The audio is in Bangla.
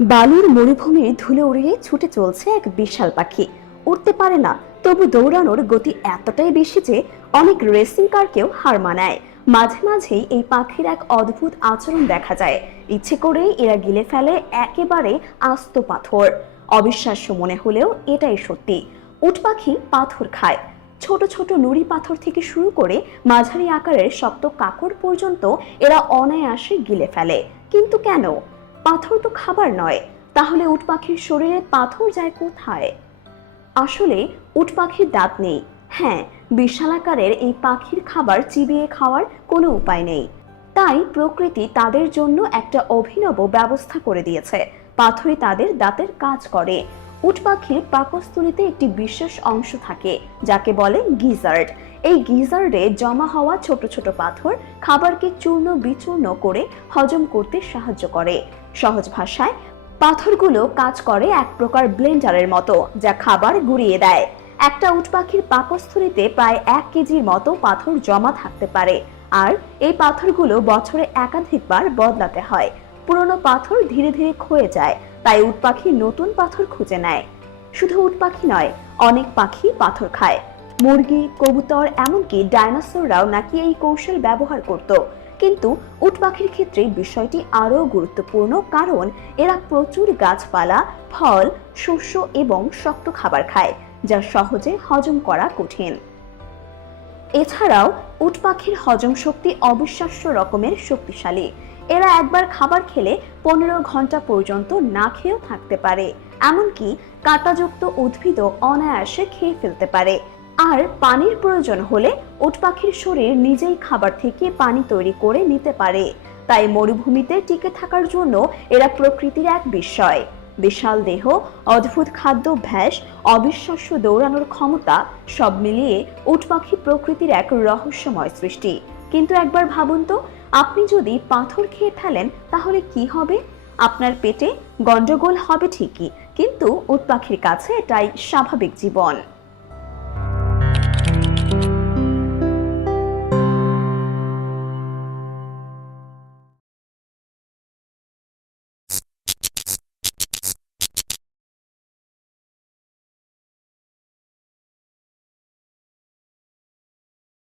বালুর মরুভূমির ধুলো উড়িয়ে ছুটে চলছে এক বিশাল পাখি। উড়তে পারে না, তবু দৌড়ানোর গতি এতটাই বেশি যে অনেক রেসিং কারকেও হার মানায়। মাঝে মাঝেই এই পাখির এক অদ্ভুত আচরণ দেখা যায়। ইচ্ছে করেই এরা গিলে ফেলে একেবারে আস্ত পাথর। অবিশ্বাস্য মনে হলেও এটাই সত্যি। উট পাখি পাথর খায়। ছোট ছোট নুড়ি পাথর থেকে শুরু করে মাঝারি আকারের শক্ত কাকড় পর্যন্ত এরা অনায়াসে গিলে ফেলে। কিন্তু কেন? পাথর তো খাবার নয়, তাহলে উট পাখির শরীরে পাথর যায় কোথায়? আসলে উট পাখির দাঁত নেই। হ্যাঁ, বিশাল আকারের এই পাখির খাবার চিবিয়ে খাওয়ার কোনো উপায় নেই। তাই প্রকৃতি তাদের জন্য একটা অভিনব ব্যবস্থা করে দিয়েছে। পাথরই তাদের দাঁতের কাজ করে। উট পাখির পাকস্থলীতে একটি বিশেষ অংশ থাকে যাকে বলে গিজার্ড। এই গিজার্ডে জমা হওয়া ছোট ছোট পাথর খাবারকে চূর্ণ বিচূর্ণ করে হজম করতে সাহায্য করে। সহজ ভাষায়, পাথরগুলো কাজ করে এক প্রকার ব্লেন্ডারের মতো, যা খাবার গুঁড়িয়ে দেয়। একটা উট পাখির পাকস্থলীতে প্রায় 1 কেজির মতো পাথর জমা থাকতে পারে, আর এই পাথরগুলো বছরে একাধিকবার বদলাতে হয়। পুরনো পাথর ধীরে ধীরে ক্ষয়ে যায়, তাই উট পাখি নতুন পাথর খুঁজে নেয়। শুধু উট পাখি নয়, অনেক পাখি পাথর খায়। মুরগি, কবুতর, এমনকি ডাইনোসররাও নাকি এই কৌশল ব্যবহার করত। কিন্তু উট পাখির ক্ষেত্রে বিষয়টি আরও গুরুত্বপূর্ণ, কারণ এরা প্রচুর গাছপালা, ফল, শস্য এবং শক্ত খাবার খায়, যা সহজে হজম করা কঠিন। এছাড়াও উট পাখির হজম শক্তি অবিশ্বাস্য রকমের শক্তিশালী। এরা একবার খাবার খেলে 15 ঘন্টা পর্যন্ত না খেয়েও থাকতে পারে। এমনকি কাঁটাযুক্ত উদ্ভিদও অনায়াসে খেয়ে ফেলতে পারে। আর পানির প্রয়োজন হলে উট পাখির শরীর নিজেই খাবার থেকে পানি তৈরি করে নিতে পারে। তাই মরুভূমিতে টিকে থাকার জন্য এরা প্রকৃতির এক বিস্ময়। বিশাল দেহ, অদ্ভুত খাদ্যাভ্যাস, অবিশ্বাস্য দৌড়ানোর ক্ষমতা, সব মিলিয়ে উট পাখি প্রকৃতির এক রহস্যময় সৃষ্টি। কিন্তু একবার ভাবুন তো, আপনি যদি পাথর খেয়ে ফেলেন তাহলে কি হবে? আপনার পেটে গন্ডগোল হবে ঠিকই, কিন্তু উট পাখির কাছে এটাই স্বাভাবিক জীবন।